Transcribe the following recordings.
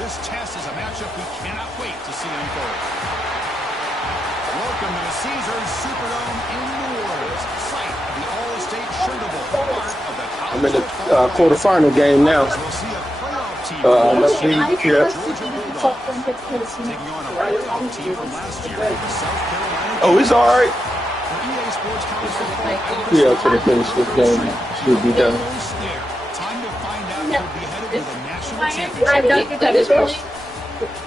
This test is a matchup we cannot wait to see unfold. Welcome to the Caesars Superdome in New Orleans, site of the All-State Sugar Bowl, part of the college I'm in the quarterfinal game now. We'll see a playoff team Yeah. taking on a playoff team from last year, the South Carolina. Oh, it's all right. For EA Sports College Football. Yeah, to finish this game. Should be done. Time to find out who will be headed to the national championship.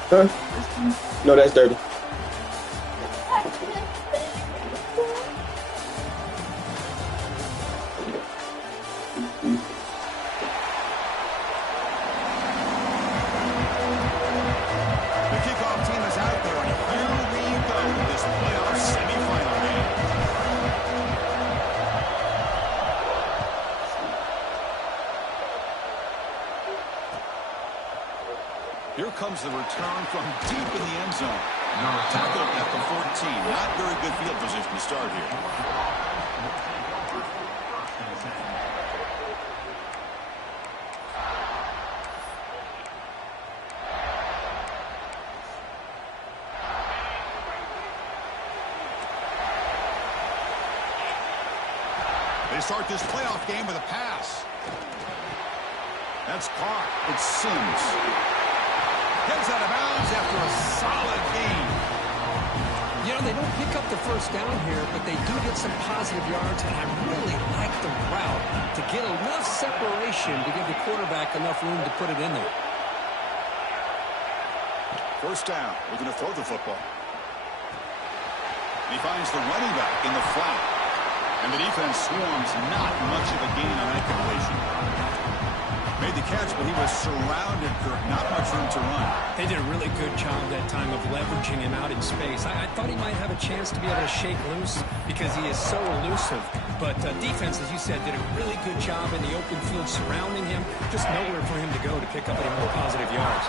Huh? No, that's dirty. The kickoff team is out there, and here we go with this playoff semifinal game. Here comes the return from deep in the end zone. Tackled at the 14. Not very good field position to start here. They start this playoff game with a pass. That's caught. It's Sims. Heads out of bounds after a solid gain. You know, they don't pick up the first down here, but they do get some positive yards, and I really like the route to get enough separation to give the quarterback enough room to put it in there. First down. We're going to throw the football. He finds the running back in the flat. And the defense swarms. Not much of a gain on that completion. Made the catch, but he was surrounded, Kirk. Not much room to run. They did a really good job that time of leveraging him out in space. I thought he might have a chance to be able to shake loose because he is so elusive. But defense, as you said, did a really good job in the open field surrounding him. Just nowhere for him to go to pick up any more positive yards.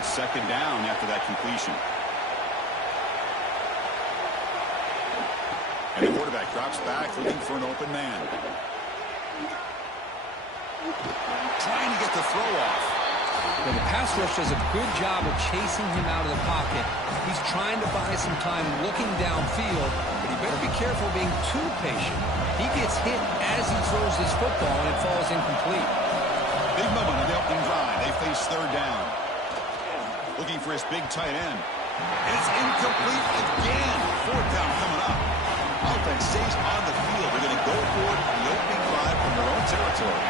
Second down after that completion. And the quarterback drops back, looking for an open man. Trying to get the throw off. Well, the pass rush does a good job of chasing him out of the pocket. He's trying to buy some time looking downfield, but he better be careful being too patient. He gets hit as he throws his football, and it falls incomplete. Big moment on the opening drive. They face third down. Looking for his big tight end. And it's incomplete again. Fourth down coming up. Offense stays on the field. They're going to go for it in the opening drive from their own territory.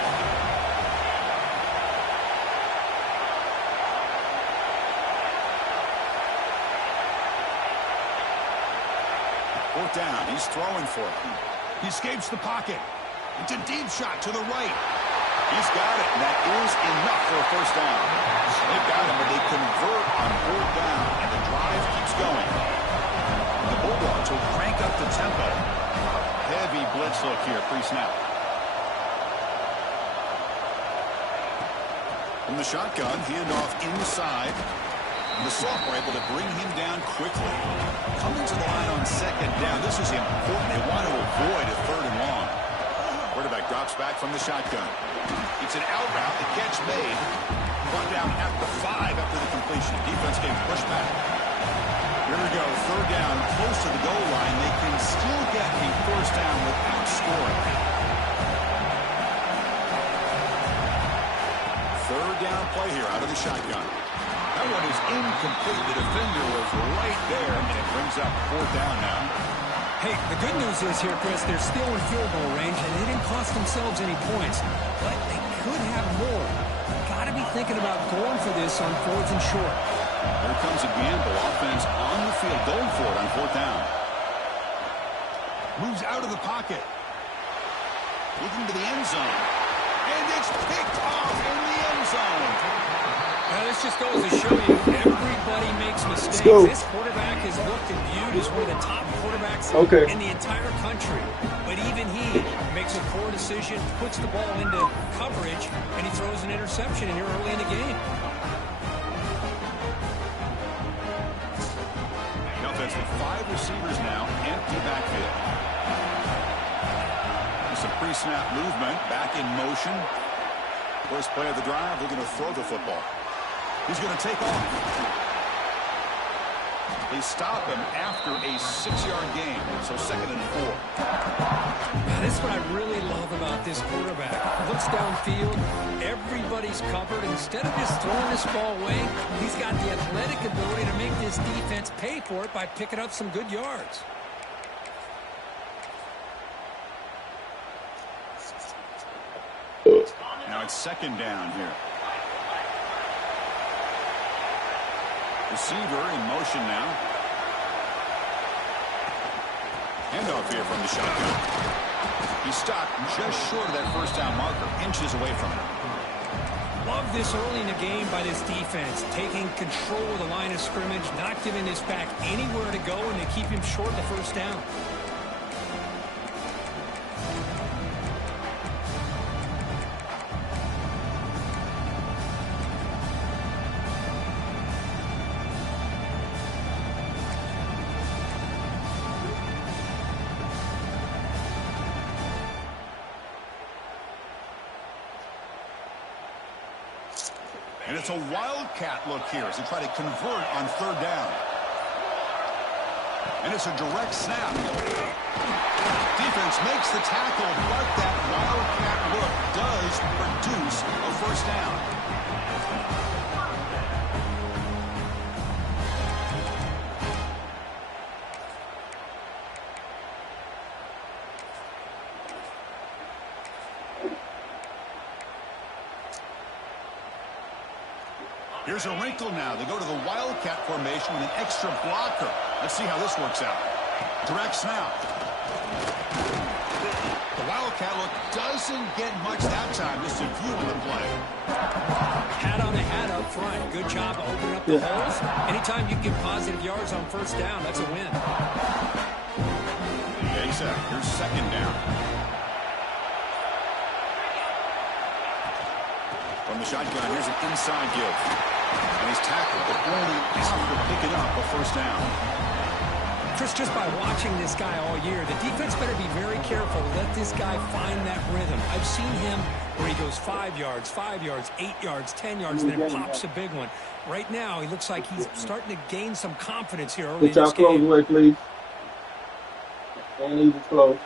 Fourth down. He's throwing for it. He escapes the pocket. It's a deep shot to the right. He's got it, and that is enough for a first down. They've got him, but they convert on fourth down, and the drive keeps going. The Bulldogs will crank up the tempo. Heavy blitz look here, pre-snap. From the shotgun, handoff inside. And the sophomore able to bring him down quickly. Coming to the line on second down. This is important. They want to avoid a third and long. Quarterback drops back from the shotgun. It's an out route. The catch made. Brought down at the 5 after the completion. Defense getting pushed back. Here we go. Third down. Close to the goal line. They can still get a first down without scoring. Third down play here out of the shotgun. That one is incomplete. The defender was right there, and it brings up fourth down now. Hey, the good news is here, Chris, they're still in field goal range, and they didn't cost themselves any points. But they could have more. Got to be thinking about going for this on fourth and short. Here comes a gamble. Offense on the field, going for it on fourth down. Moves out of the pocket. Looking to the end zone. And it's picked off in the end zone. Now, this just goes to show you everybody makes mistakes. This quarterback is looked and viewed as one of the top quarterbacks in the entire country. But even he makes a poor decision, puts the ball into coverage, and he throws an interception here early in the game. The offense with 5 receivers now, empty backfield. Some pre-snap movement, back in motion. First play of the drive, they're going to throw the football. He's going to take off. They stop him after a 6-yard gain, so 2nd and 4. This is what I really love about this quarterback. Looks downfield, everybody's covered. Instead of just throwing this ball away, he's got the athletic ability to make this defense pay for it by picking up some good yards. Now it's 2nd down here. Receiver in motion now. Handoff here from the shotgun. He stopped just short of that 1st down marker, inches away from it. Love this early in the game by this defense, taking control of the line of scrimmage, not giving this back anywhere to go, and they keep him short of the 1st down. And it's a wildcat look here as they try to convert on 3rd down. And it's a direct snap. Defense makes the tackle, but that wildcat look does produce a 1st down. Here's a wrinkle now. They go to the wildcat formation with an extra blocker. Let's see how this works out. Direct snap. The wildcat look doesn't get much that time. Just a view of the play. Hat on the hat up front. Good job of opening up the holes. Anytime you get positive yards on 1st down, that's a win. Here's 2nd down. From the shotgun, here's an inside give. And he's tackled, but only after picking up a 1st down. Chris, just by watching this guy all year, the defense better be very careful to let this guy find that rhythm. I've seen him where he goes 5 yards, 8 yards, 10 yards, and then pops a big one. Right now, he looks like he's starting to gain some confidence here early in this game. Close away, please. And easy close.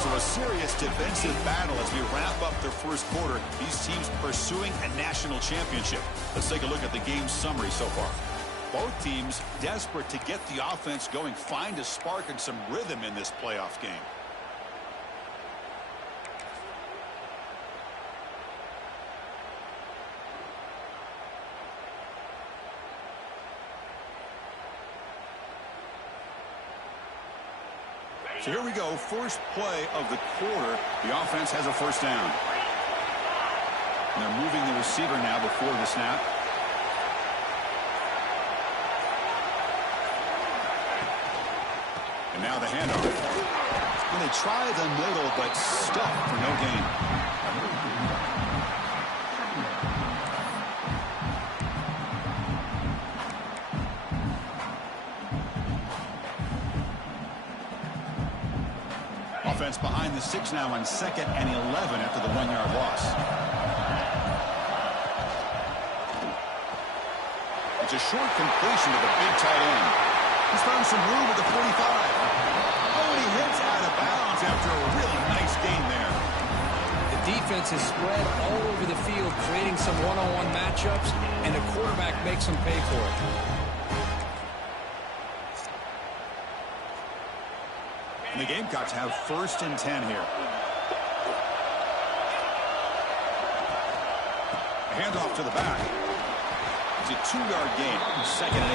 So a serious defensive battle as we wrap up the 1st quarter. These teams pursuing a national championship. Let's take a look at the game summary so far. Both teams desperate to get the offense going, find a spark and some rhythm in this playoff game. So here we go, first play of the quarter. The offense has a 1st down. And they're moving the receiver now before the snap. And now the handoff. And they try the middle, but stuck for no gain. Offense behind the 6 now on 2nd and 11 after the 1-yard loss. It's a short completion to the big tight end. He's found some room at the 45. Oh, and he hits out of bounds after a really nice gain there. The defense is spread all over the field, creating some one-on-one matchups, and the quarterback makes them pay for it. And the Gamecocks have 1st and 10 here. A handoff to the back. It's a 2-yard gain. 2nd and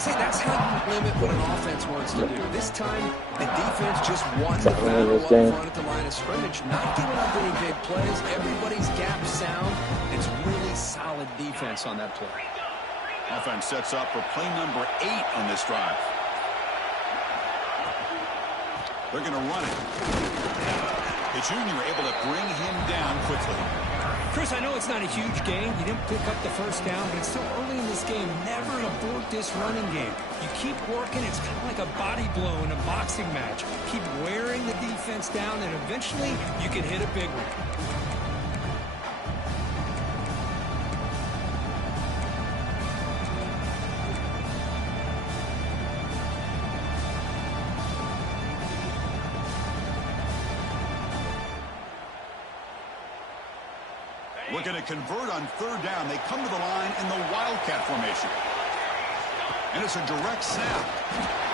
8. See, that's how you limit what an offense wants to do. This time, the defense just wants to battle up front at the line of scrimmage, not giving up any big plays. Everybody's gap sound. It's really solid defense on that play. Offense sets up for play number 8 on this drive. They're going to run it. The junior able to bring him down quickly. Chris, I know it's not a huge gain. You didn't pick up the first down, but it's still early in this game. Never abort this running game. You keep working. It's kind of like a body blow in a boxing match. Keep wearing the defense down, and eventually you can hit a big one. Looking to convert on third down. They come to the line in the Wildcat formation. And it's a direct snap.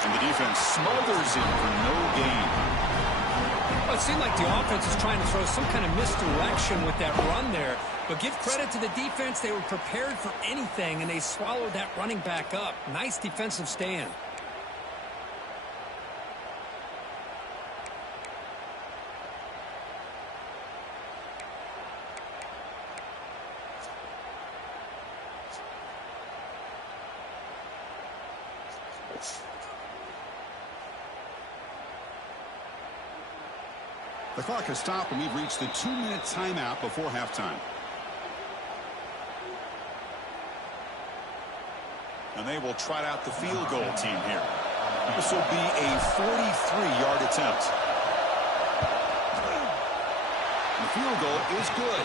And the defense smothers him for no gain. Well, it seemed like the offense is trying to throw some kind of misdirection with that run there. But give credit to the defense. They were prepared for anything, and they swallowed that running back up. Nice defensive stand. The clock has stopped, and we've reached the 2-minute timeout before halftime. And they will trot out the field goal team here. This will be a 43-yard attempt. The field goal is good.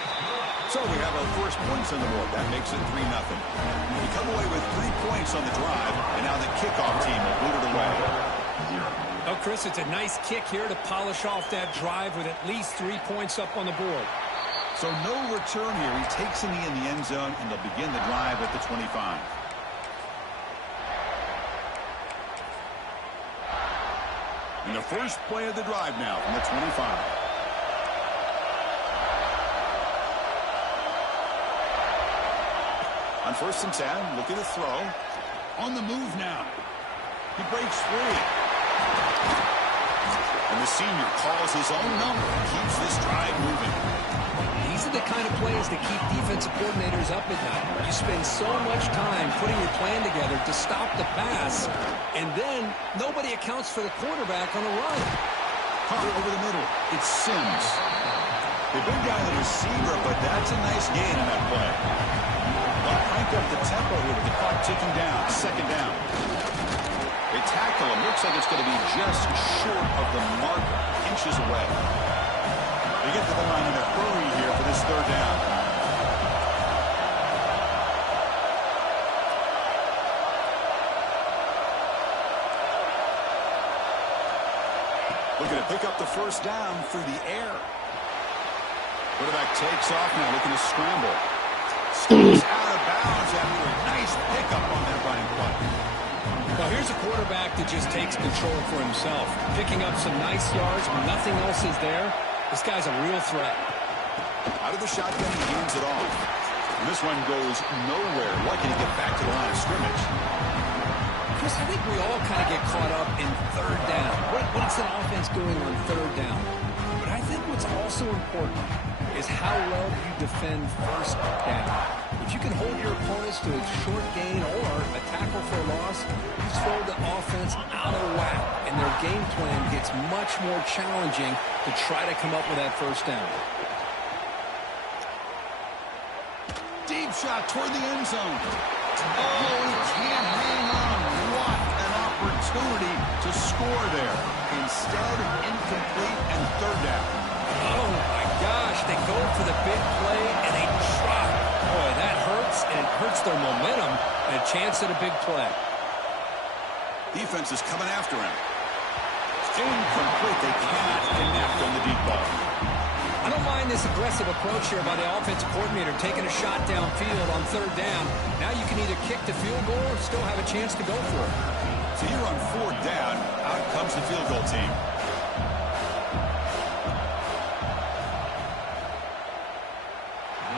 So we have our first points on the board. That makes it 3-0. We come away with 3 points on the drive, and now the kickoff team will boot it away. Oh, Chris, it's a nice kick here to polish off that drive with at least 3 points up on the board. So no return here. He takes a knee in the end zone, and they'll begin the drive at the 25. And the first play of the drive now from the 25. On 1st and 10, looking to throw. On the move now. He breaks free. And the senior calls his own number and keeps this drive moving. These are the kind of plays that keep defensive coordinators up at night. You spend so much time putting your plan together to stop the pass, and then nobody accounts for the quarterback on a run. Caught over the middle. It's Sims. The big guy, the receiver, but that's a nice gain in that play. They'll crank up the tempo here with the clock ticking down. 2nd down. They tackle him. Looks like it's going to be just short of the mark, inches away. They get to the line in a hurry here for this 3rd down. Looking to pick up the 1st down through the air. Quarterback takes off now, looking to scramble. Scoots out of bounds after a nice pickup on that running play. Well, here's a quarterback that just takes control for himself. Picking up some nice yards when nothing else is there. This guy's a real threat. Out of the shotgun, he hands it off. And this one goes nowhere. Lucky to get back to the line of scrimmage. Chris, I think we all kind of get caught up in 3rd down. What's an offense doing on 3rd down? But I think what's also important is how well you defend 1st down. If you can hold your opponents to a short gain or a tackle for a loss, you throw the offense out of whack, and their game plan gets much more challenging to try to come up with that 1st down. Deep shot toward the end zone. Oh, he can't hang on. What an opportunity to score there. Instead, incomplete and 3rd down. Oh, my gosh. They go for the big play, and they drop. Boy, that hurts, and it hurts their momentum and a chance at a big play. Defense is coming after him. Incomplete. They cannot connect on the deep ball. I don't mind this aggressive approach here by the offensive coordinator, taking a shot downfield on 3rd down. Now you can either kick the field goal or still have a chance to go for it. So you're on 4th down. Out comes the field goal team.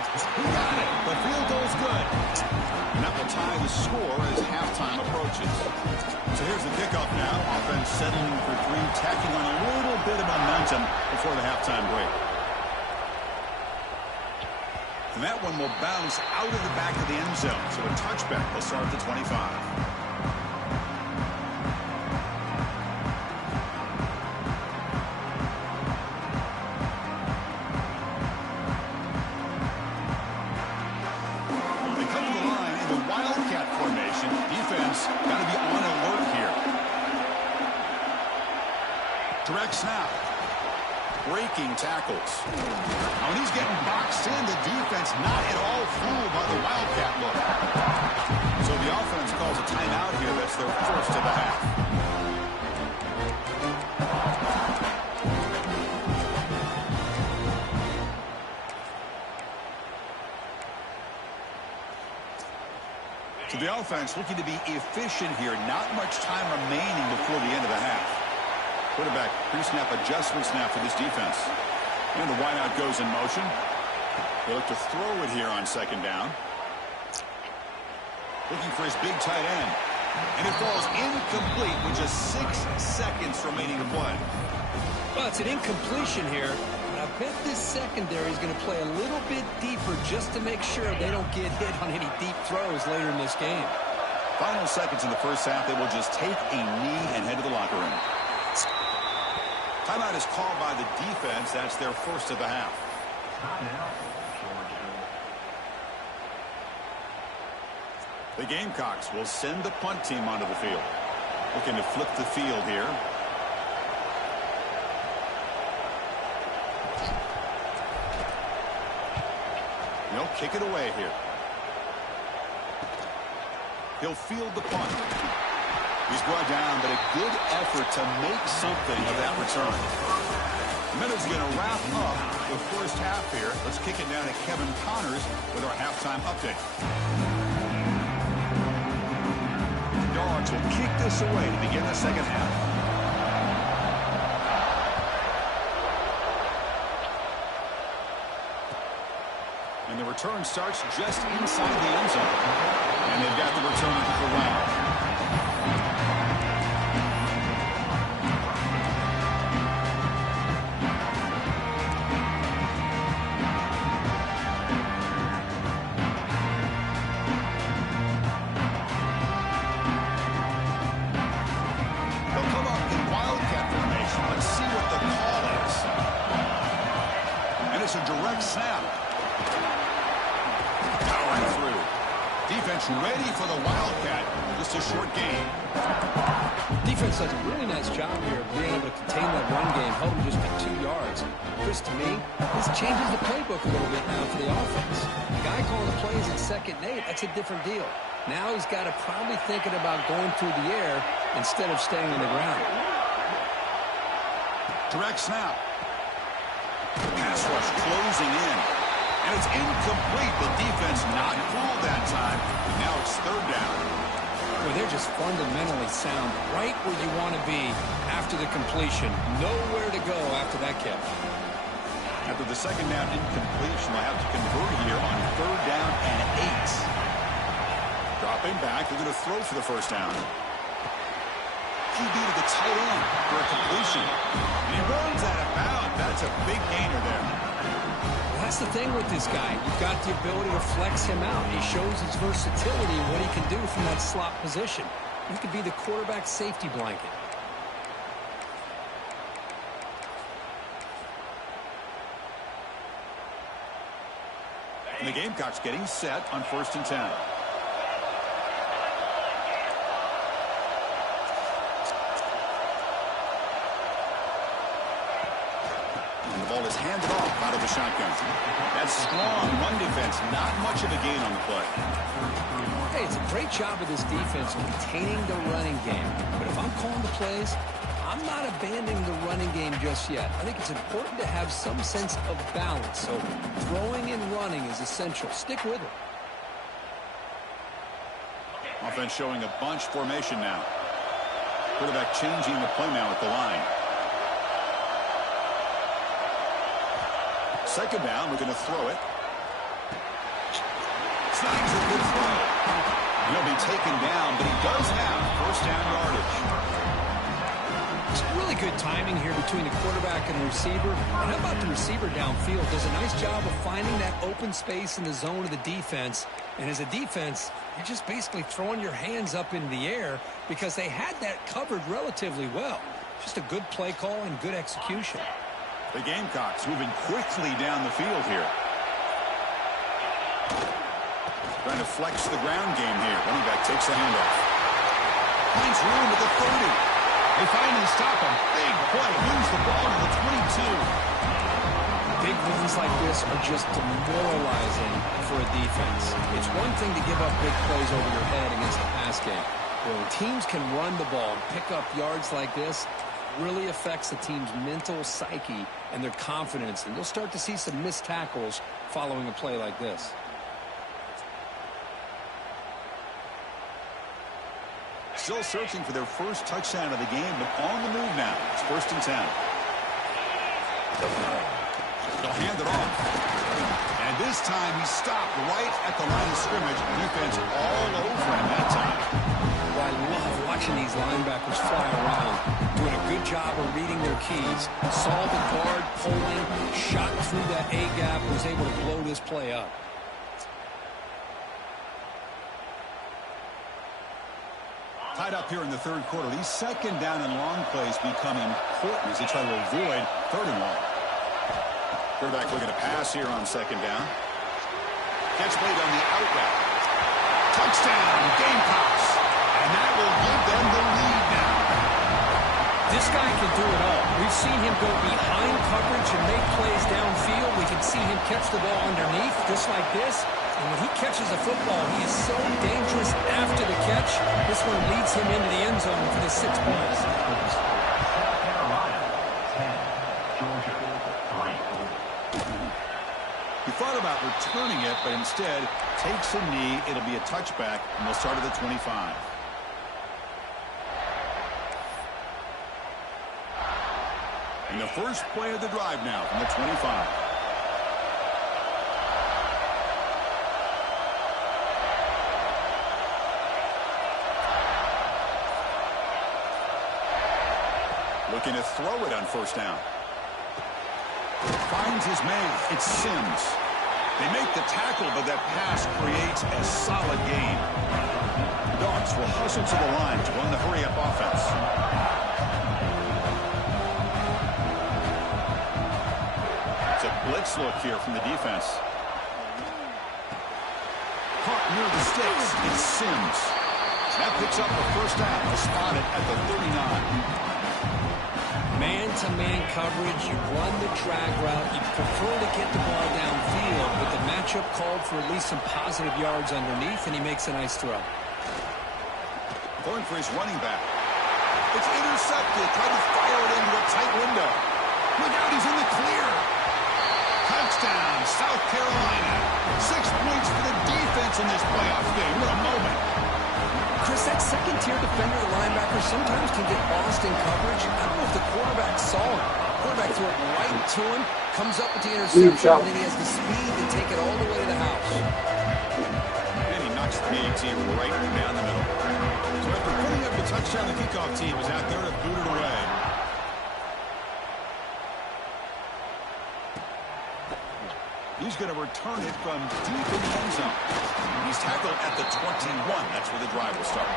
He got it. The field goal's good. And that will tie the score as halftime approaches. So here's the kickoff now. Offense settling for 3, tacking on a little bit of momentum before the halftime break. And that one will bounce out of the back of the end zone. So a touchback will start at the 25. Direct snap. Breaking tackles. Now, when he's getting boxed in, the defense not at all fooled by the Wildcat look. So the offense calls a timeout here. That's their first of the half. So the offense looking to be efficient here. Not much time remaining before the end of the half. Quarterback pre-snap adjustments now for this defense. And the wideout goes in motion. They look to throw it here on second down. Looking for his big tight end. And it falls incomplete with just 6 seconds remaining to play. Well, it's an incompletion here. But I bet this secondary is going to play a little bit deeper just to make sure they don't get hit on any deep throws later in this game. Final seconds in the first half. They will just take a knee and head to the locker room. Timeout is called by the defense. That's their first of the half. The Gamecocks will send the punt team onto the field. Looking to flip the field here. They'll kick it away here. He'll field the punt. He's brought down, but a good effort to make something of that return. Minutes going to wrap up the first half here. Let's kick it down to Kevin Connors with our halftime update. Dogs will kick this away to begin the second half. And the return starts just inside the end zone. And they've got the returner to corral. A direct snap. Powering through. Defense ready for the Wildcat. Just a short game. Defense does a really nice job here of being able to contain that run game, held him just to 2 yards. Chris, to me, this changes the playbook a little bit now for the offense. The guy calling the plays at 2nd and 8, that's a different deal. Now he's got to probably thinking about going through the air instead of staying on the ground. Direct snap. Pass rush closing in. And it's incomplete. The defense not fooled that time. Now it's 3rd down. Well, they're just fundamentally sound. Right where you want to be after the completion. Nowhere to go after that catch. After the 2nd down incompletion, they'll have to convert here on 3rd down and 8. Dropping back. They're going to throw for the 1st down. QB to the tight end for a completion. And he runs out of bounds. That's a big gainer there. That's the thing with this guy. You've got the ability to flex him out. He shows his versatility and what he can do from that slot position. He could be the quarterback safety blanket. And the Gamecocks getting set on 1st and 10. Ball is handed off out of the shotgun. That's strong run defense. Not much of a gain on the play. Hey, it's a great job of this defense containing the running game. But if I'm calling the plays, I'm not abandoning the running game just yet. I think it's important to have some sense of balance. So throwing and running is essential. Stick with it. Offense showing a bunch formation now. Quarterback changing the play now at the line. 2nd down, we're going to throw it. Snags a good throw. He'll be taken down, but he does have 1st down yardage. It's really good timing here between the quarterback and the receiver. And how about the receiver downfield? Does a nice job of finding that open space in the zone of the defense. And as a defense, you're just basically throwing your hands up in the air because they had that covered relatively well. Just a good play call and good execution. The Gamecocks moving quickly down the field here. Trying to flex the ground game here. Running back takes the handoff. Finds room at the 30. They finally stop him. Big play. Moves mistakes are just demoralizing for a defense. It's one thing to give up big plays over your head against the pass game. When teams can run the ball and pick up yards like this, it really affects the team's mental psyche and their confidence. And you'll start to see some missed tackles following a play like this. Still searching for their first touchdown of the game, but on the move now. It's 1st and 10. They'll hand it off. And this time he stopped right at the line of scrimmage. Defense all over him that time. Well, I love watching these linebackers fly around, doing a good job of reading their keys. Saw the guard pulling, shot through that A-gap, was able to blow this play up. Tied up here in the 3rd quarter. These 2nd down and long plays become important as they try to avoid 3rd and long. Quarterback looking to pass here on 2nd down. Catch made on the out route. Touchdown, Gamecocks. And that will give them the lead now. This guy can do it all. We've seen him go behind coverage and make plays downfield. We can see him catch the ball underneath, just like this. And when he catches a football, he is so dangerous after the catch. This one leads him into the end zone for the 6 points. He thought about returning it, but instead takes a knee. It'll be a touchback, and they'll start at the 25. And the first play of the drive now from the 25. Looking to throw it on 1st down. Finds his man. It's Sims. They make the tackle, but that pass creates a solid gain. Dogs will hustle to the line to run the hurry-up offense. It's a blitz look here from the defense. Caught near the sticks. It's Sims. That picks up the 1st down. They'll spot it at the 39. Man-to-man coverage, you run the drag route, you prefer to get the ball downfield, but the matchup called for at least some positive yards underneath, and he makes a nice throw. Going for his running back. It's intercepted, trying to fire it into a tight window. Look out, he's in the clear. Touchdown, South Carolina. 6 points for the defense in this playoff game. What a moment. Chris, that second-tier defender, the linebacker, sometimes can get lost in coverage. I don't know if the quarterback saw him. Quarterback threw it right to him, comes up with the interception, and then he has the speed to take it all the way to the house. And he knocks the PAT right down the middle. So after putting up the touchdown, the kickoff team is out there to boot it away. He's going to return it from deep in the end zone. He's tackled at the 21. That's where the drive will start.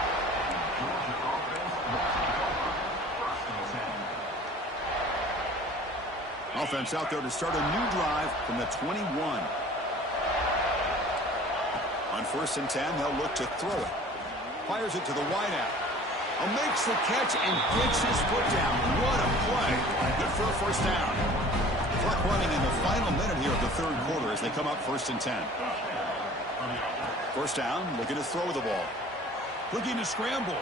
Offense out there to start a new drive from the 21. On 1st and 10, they'll look to throw it. Fires it to the wideout. Makes the catch and gets his foot down. What a play. Good for a 1st down. Clock running in the final minute here of the 3rd quarter as they come up 1st and 10. 1st down, looking to throw the ball. Looking to scramble.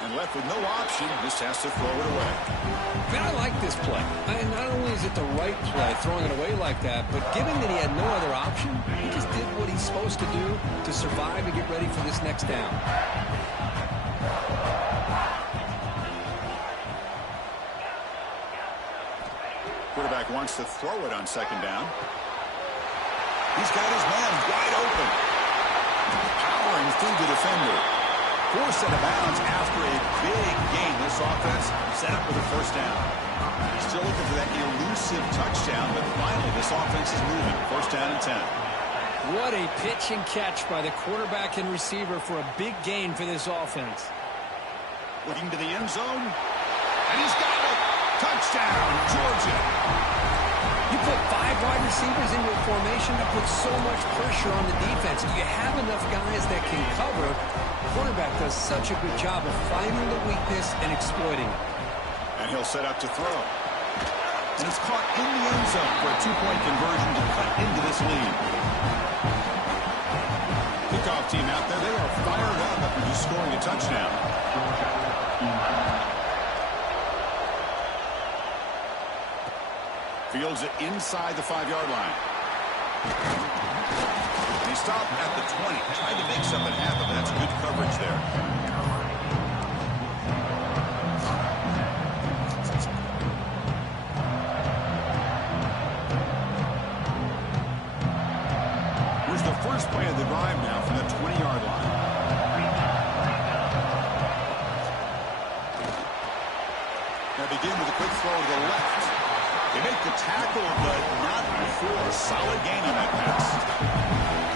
And left with no option, just has to throw it away. Man, I like this play. Not only is it the right play, throwing it away like that, but given that he had no other option, he just did what he's supposed to do to survive and get ready for this next down. Quarterback wants to throw it on 2nd down. He's got his man wide open. Powering through the defender. Forced out of bounds after a big gain. This offense set up with a 1st down. Still looking for that elusive touchdown, but finally this offense is moving. 1st down and 10. What a pitch and catch by the quarterback and receiver for a big gain for this offense. Looking to the end zone. And he's got it. Touchdown, Georgia. You put 5 wide receivers into a formation to put so much pressure on the defense. Do you have enough guys that can cover? The quarterback does such a good job of finding the weakness and exploiting it. And he'll set up to throw. And it's caught in the end zone for a two-point conversion to cut into this lead. Kickoff team out there, they are fired up after just scoring a touchdown. Fields it inside the 5-yard line. And he stopped at the 20. Tried to make something happen, but that's good coverage there. Here's the first play of the drive now from the 20-yard line. Now begin with a quick throw to the left. They make the tackle, but not before. A solid gain on that pass.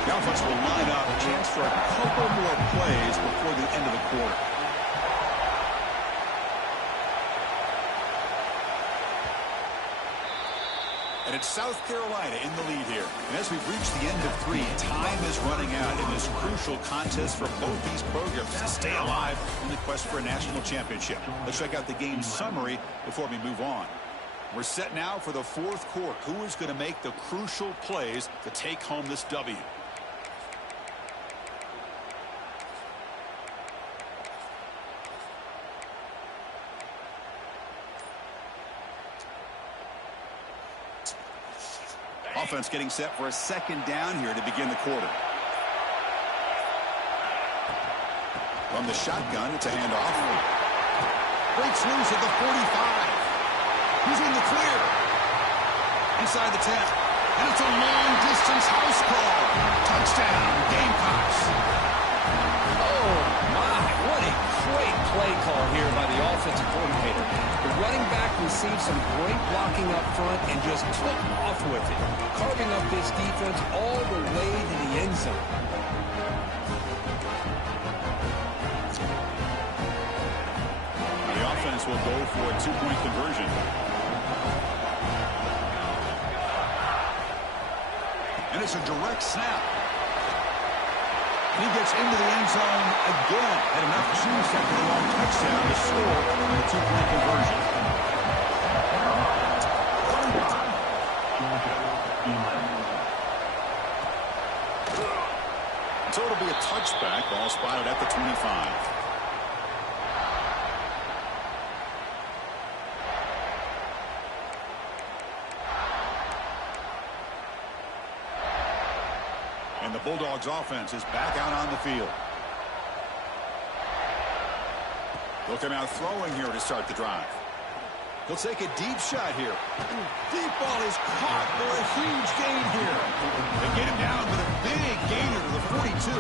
The offense will line up. Chance for a couple more plays before the end of the quarter. And it's South Carolina in the lead here. And as we've reached the end of 3, time is running out in this crucial contest for both these programs to stay alive in the quest for a national championship. Let's check out the game summary before we move on. We're set now for the fourth quarter. Who is going to make the crucial plays to take home this W? Offense getting set for a second down here to begin the quarter. From the shotgun, it's a handoff. Breaks loose at the 45. He's in the clear. Inside the 10. And it's a long-distance house call. Touchdown, Gamecocks. Oh, my. What a great play call here by the offensive coordinator. The running back received some great blocking up front and just took off with it, carving up this defense all the way to the end zone. The offense will go for a two-point conversion. And it's a direct snap. He gets into the end zone again. Had enough juice after the long touchdown to score a two-point conversion. So it'll be a touchback. Ball spotted at the 25. And the Bulldogs offense is back out on the field. They'll come out throwing here to start the drive. He'll take a deep shot here. Deep ball is caught for a huge gain here. They get him down with a big gainer to the 42.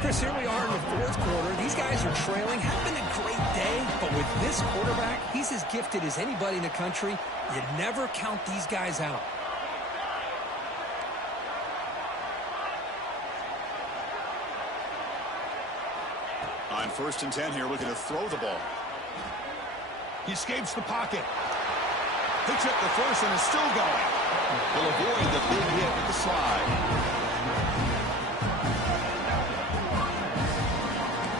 Chris, here we are in the fourth quarter. These guys are trailing. Having a great day. But with this quarterback, he's as gifted as anybody in the country. You never count these guys out. On 1st and 10 here, looking to throw the ball. He escapes the pocket. Picks up the first and is still going. He'll avoid the big hit with the slide.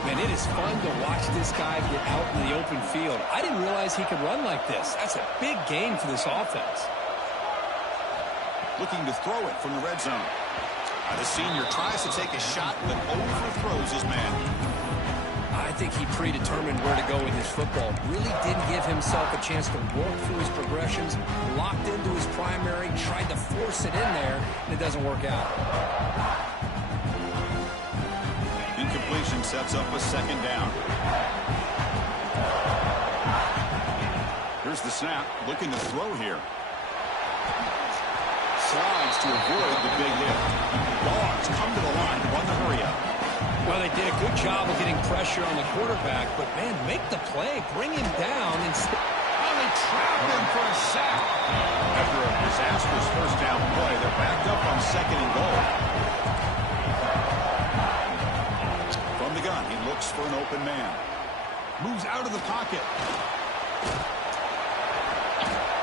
Man, it is fun to watch this guy get out in the open field. I didn't realize he could run like this. That's a big gain for this offense. Looking to throw it from the red zone. The senior tries to take a shot, but overthrows his man. I think he predetermined where to go with his football. Really didn't give himself a chance to work through his progressions. Locked into his primary, tried to force it in there, and it doesn't work out. Incompletion sets up a second down. Here's the snap, looking to throw here. Slides to avoid the big hit. Dogs come to the line, run the hurry up. Well, they did a good job of getting pressure on the quarterback, but, man, make the play, bring him down. And they trapped him for a sack. After a disastrous first down play, they're backed up on 2nd and goal. From the gun, he looks for an open man. Moves out of the pocket.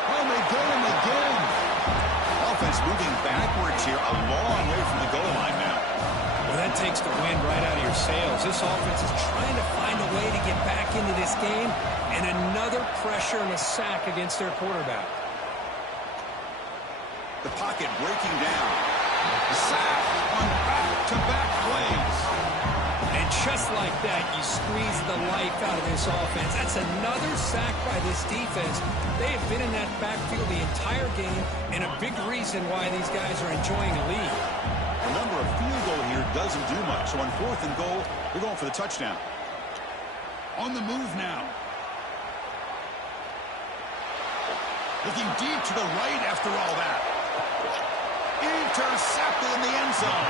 Oh, they get him again. Offense moving backwards here, a long way from the goal line now. The Well, that takes the wind right out of your sails. This offense is trying to find a way to get back into this game, and another pressure and a sack against their quarterback. The pocket breaking down. Sack on back-to-back plays. And just like that, you squeeze the life out of this offense. That's another sack by this defense. They have been in that backfield the entire game, and a big reason why these guys are enjoying a lead. Remember, a field goal here doesn't do much. So on 4th and goal, we're going for the touchdown. On the move now. Looking deep to the right after all that. Intercepted in the end zone.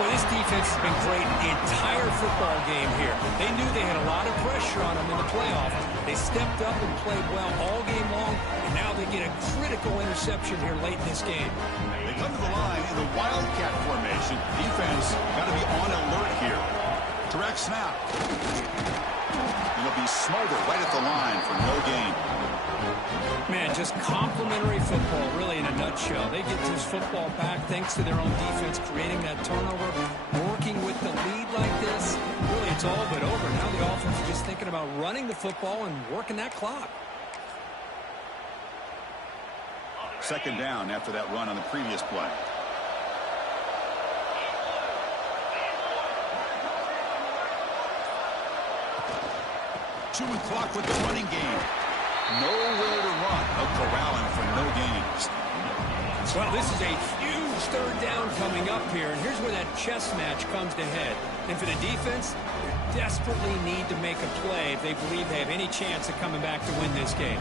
Well, this defense has been great the entire football game here. They knew they had a lot of pressure on them in the playoffs. They stepped up and played well all game long, and now they get a critical interception here late in this game. They come to the line in the Wildcat formation. Defense got to be on alert here. Direct snap. It'll be smothered right at the line for no gain. Man, just complimentary football, really, in a nutshell. They get this football back thanks to their own defense, creating that turnover, working with the lead like this. Really, it's all but over. Now the offense is just thinking about running the football and working that clock. 2nd down after that run on the previous play. Chewing clock with the running game. Nowhere to run. Corralling for no gains. Well, this is a huge 3rd down coming up here, and here's where that chess match comes to head. And for the defense, they desperately need to make a play if they believe they have any chance of coming back to win this game.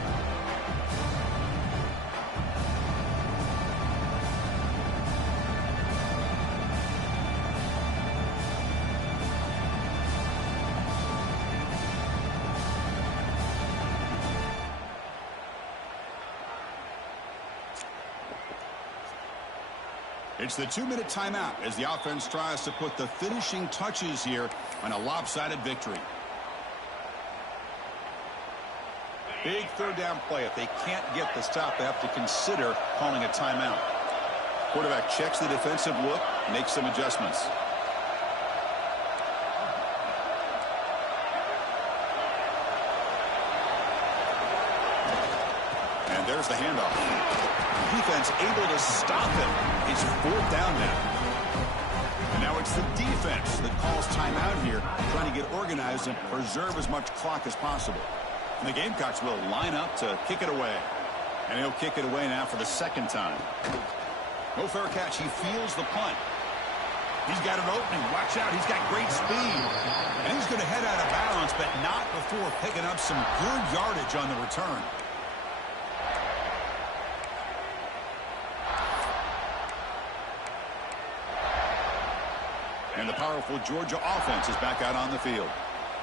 It's the 2-minute timeout as the offense tries to put the finishing touches here on a lopsided victory. Big 3rd down play. If they can't get the stop, they have to consider calling a timeout. Quarterback checks the defensive look, makes some adjustments. And there's the handoff. Defense able to stop him. It's 4th down now. And now it's the defense that calls timeout here, trying to get organized and preserve as much clock as possible. And the Gamecocks will line up to kick it away. And he'll kick it away now for the 2nd time. No fair catch. He feels the punt. He's got an opening. Watch out. He's got great speed. And he's going to head out of bounds, but not before picking up some good yardage on the return. And the powerful Georgia offense is back out on the field.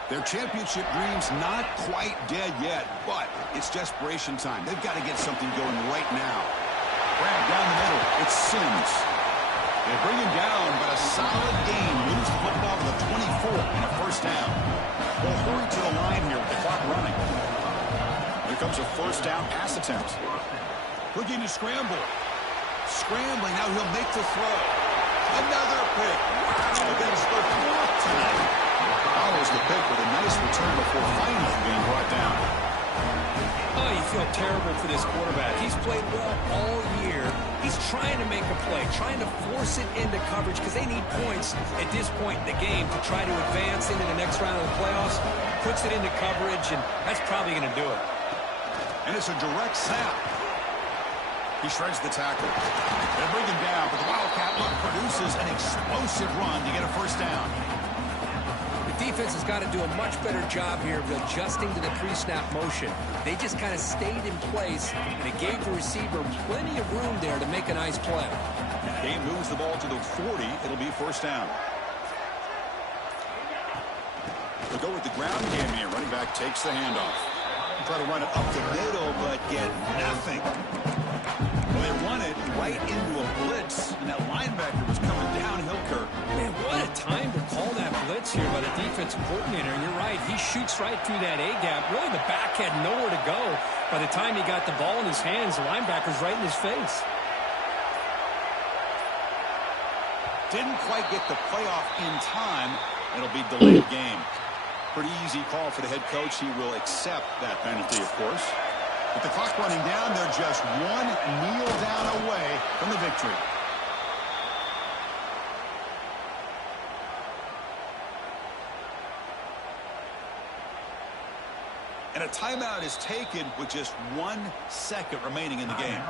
Their championship dream's not quite dead yet, but it's desperation time. They've got to get something going right now. Grab down the middle. It's Sims. They bring him down, but a solid gain. Moves the football to the 24 and a 1st down. They'll hurry to the line here with the clock running. Here comes a 1st down pass attempt. Looking to scramble. Scrambling. Now he'll make the throw. Another pick. Wow, that's the 4th tonight. Follows the pick with a nice return before finally being brought down. Oh, you feel terrible for this quarterback. He's played well all year. He's trying to make a play, trying to force it into coverage because they need points at this point in the game to try to advance into the next round of the playoffs. Puts it into coverage, and that's probably going to do it. And it's a direct snap. He shreds the tackle. They bring him down, but the Wildcat look produces an explosive run to get a 1st down. The defense has got to do a much better job here of adjusting to the pre-snap motion. They just kind of stayed in place, and it gave the receiver plenty of room there to make a nice play. Game moves the ball to the 40. It'll be 1st down. They'll go with the ground game here. Running back takes the handoff. Try to run it up the middle, but get nothing. Well, they run it right into a blitz, and that linebacker was coming downhill, Kirk. Man, what a time to call that blitz here by the defensive coordinator. And you're right, he shoots right through that A-gap. Really, the back had nowhere to go. By the time he got the ball in his hands, the linebacker's right in his face. Didn't quite get the playoff in time. It'll be delayed game. Pretty easy call for the head coach. He will accept that penalty, of course. With the clock running down, they're just one kneel down away from the victory. And a timeout is taken with just 1 second remaining in the game.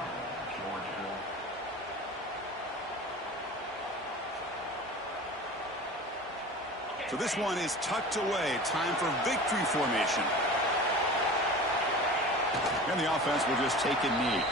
So this one is tucked away. Time for victory formation. And the offense will just take a knee.